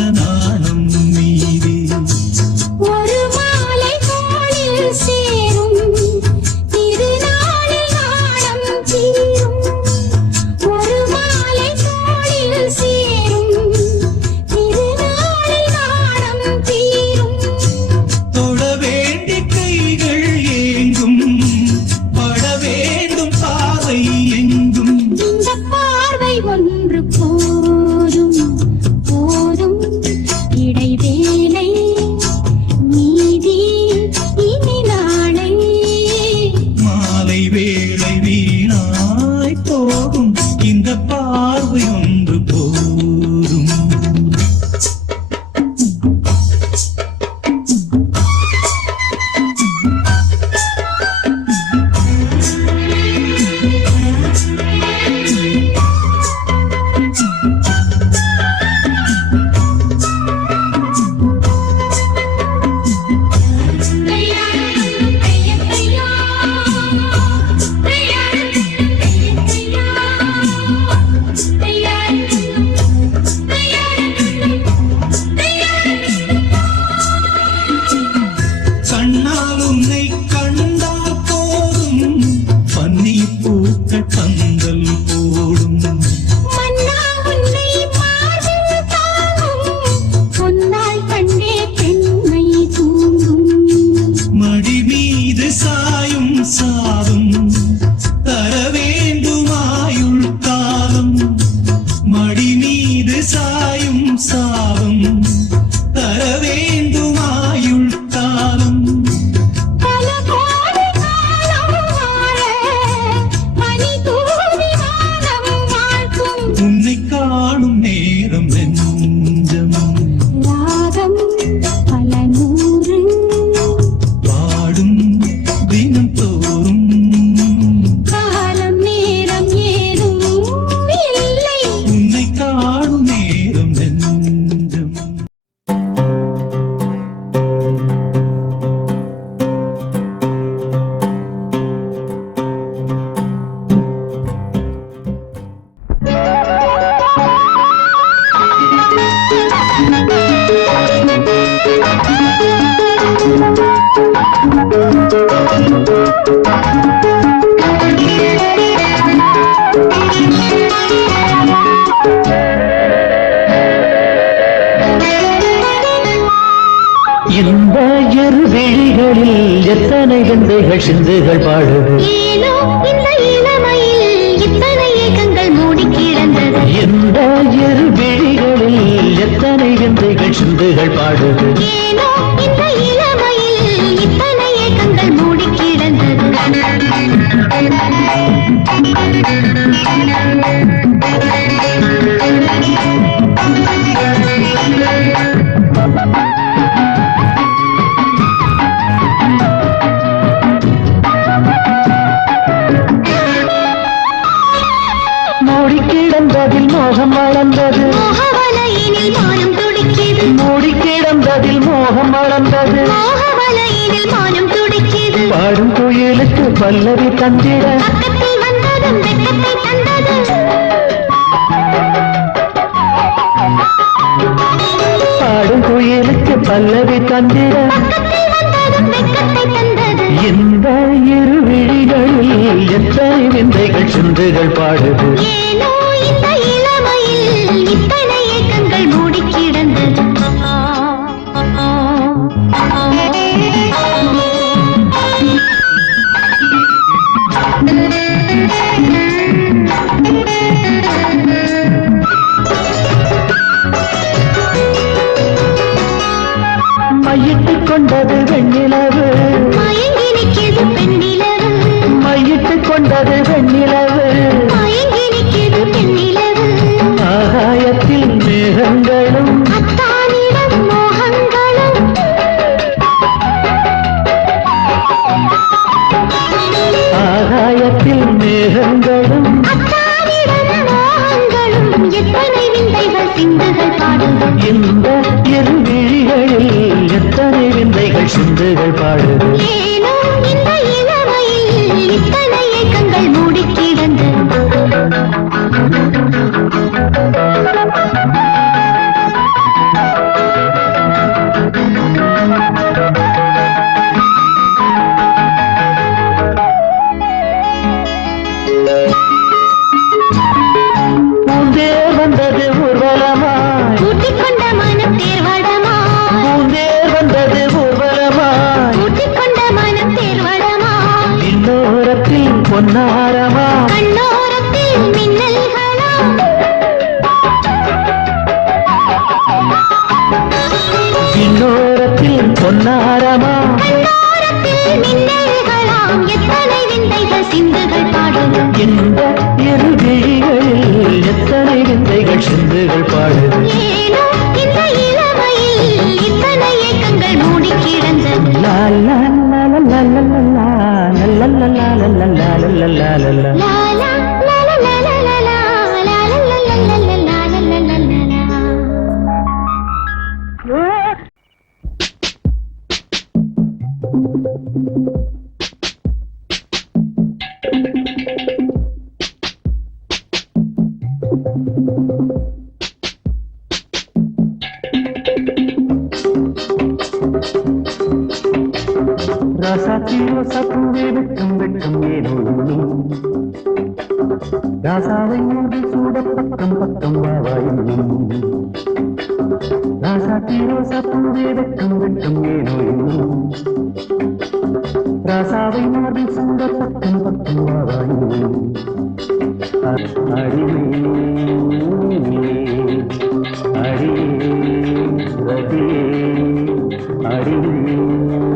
No. வேலை வீணாய் போகும். இந்த பார்வையும் இந்த இரு விழிகளில் எத்தனை விந்தைகள் சிந்துகள் பாடுது இந்த இரு விழிகளில் எத்தனை விந்தைகள் சிந்துகள் பாடுது பல்லவி தந்திட பாடும் குயிலுக்கு பல்லவி தந்திட இந்த இரு விழிகளில் எத்தனை விந்தைகள் சிந்துகள் பாடுது. கொண்டது வெண்ணிலவே தாரமா இந்த இரு விழிகளில் எத்தனை விந்தைகள் சிந்துகள் பாடுது la la la la la la la la la la la la la la la la la la ராசாத்தியோ சப்புவே வெட்கம் வெட்கம் ஏனோ ராசாவை மூடி சூட பக்கம் பக்கம் வாவாயும் ராசாவை மூடி சூட பக்கம் பக்கம் வாவாயும் அறிவே அறிவே அறிவே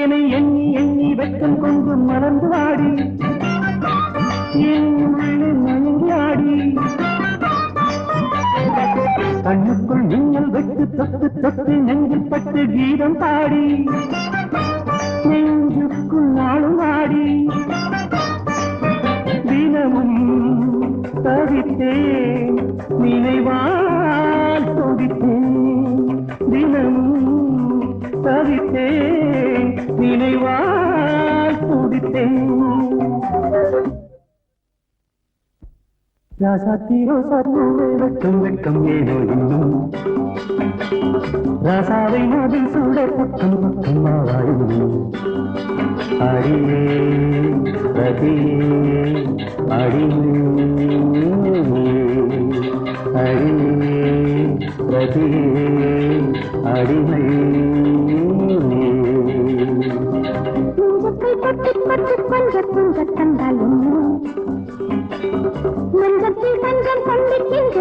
தேனை எண்ணி எண்ணி வெக்கம் கொண்டு மறந்து ஆடி என் ஆடி. கண்ணுக்குள் நீங்கள் வெட்டு தொட்டு தொட்டு நெஞ்சில் பட்டு கீதம் பாடி. நெஞ்சுக்குள் நாளும் ஆடி. தினமும் தவித்தேன் நினைவால் தொடித்தேன் தினமும் தவித்தேன். நினைவால் துடித்தேன் ராசாத்தீரோ சத்துவே வெட்கம் வெட்கம் ஏதோ இன்னும். ராசாவை நாதில் சூட பக்கம் பக்கம் ஆவாயும் அடியே ரதியே அடியே அடியே ரதியே அடிமை. நெஞ்சத்தை தொட்டு தொட்டு கொஞ்ச கொஞ்ச தந்தால் என்ன மஞ்சத்தில் தஞ்சம் கொண்டு கெஞ்ச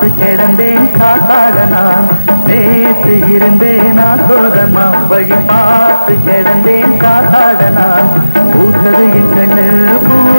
காத்து கிடந்தேன் காத்தாட நான் நேற்று இருந்தேன்? நாதோதமா வழி பார்த்து கிடந்தேன் காத்தாட நான் பூத்தது என் கண்ணு பூவது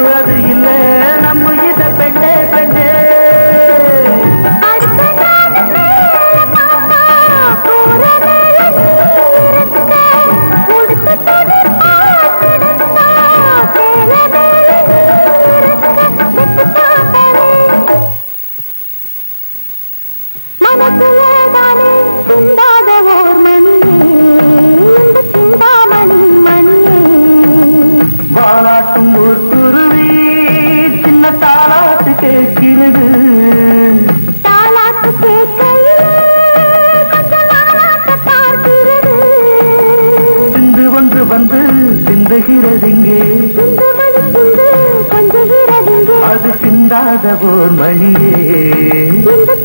சிந்தாத போர் மணியே.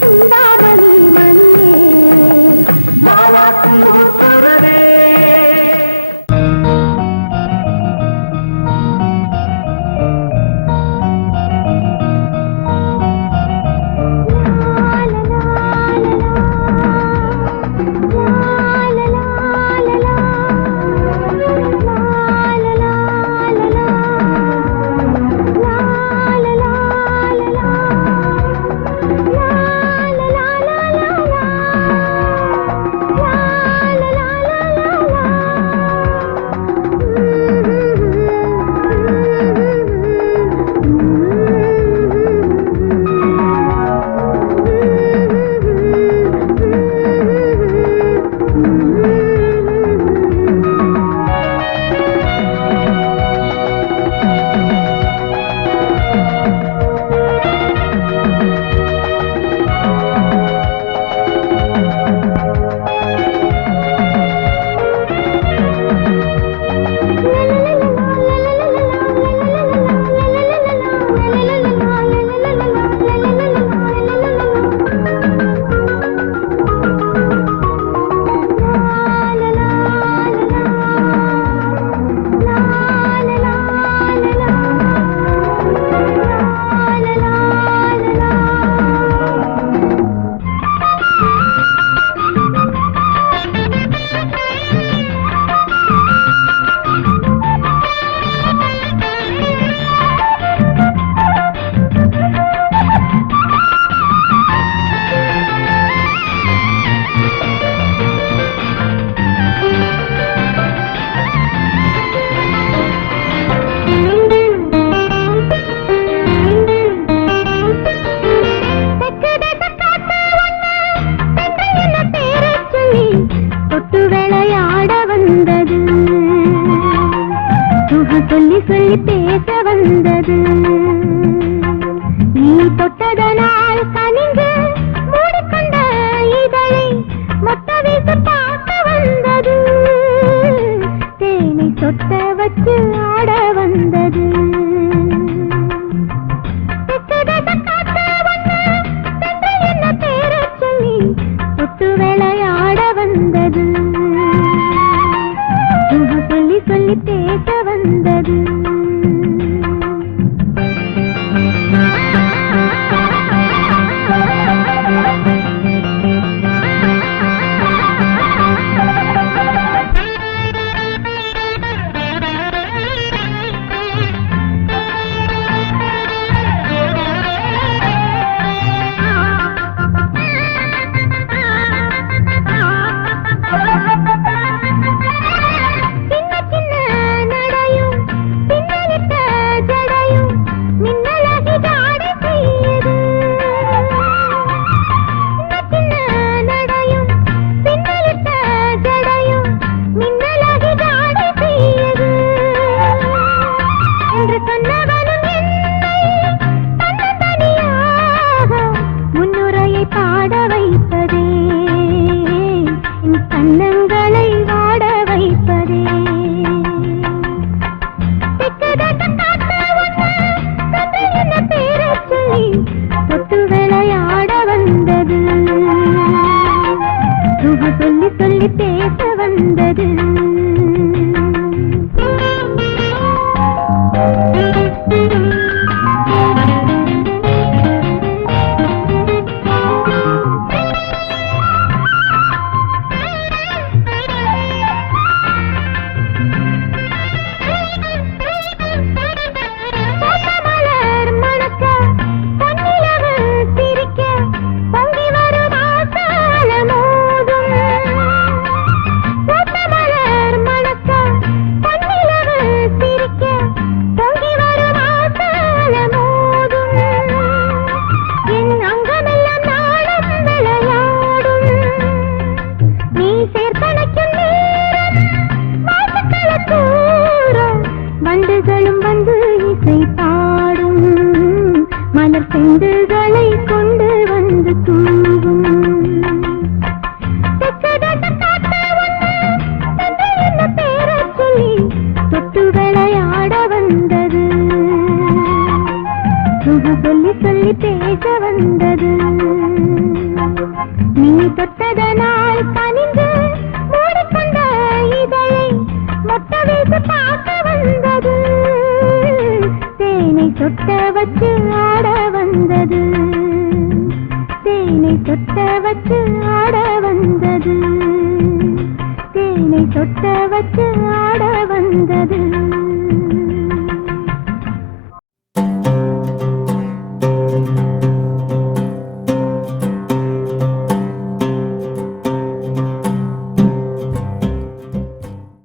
சிந்தாமணி மணியே. மாலாட்டும் விளையாட வந்தது. சொல்லி சொல்லி பேச வந்தது. அன்பு சொல்லி சொல்லி பேச வந்தது. நீ தொட்டதனால் பணிந்து மூடிக்கொண்ட இதழை மொத்த வீசு பார்க்க வந்தது. தேனை தொட்ட வச்சு ஆட வந்தது. தேனை தொட்ட வச்சு ஆட வந்தது. தேனை தொட்ட வச்சு ஆட வந்தது.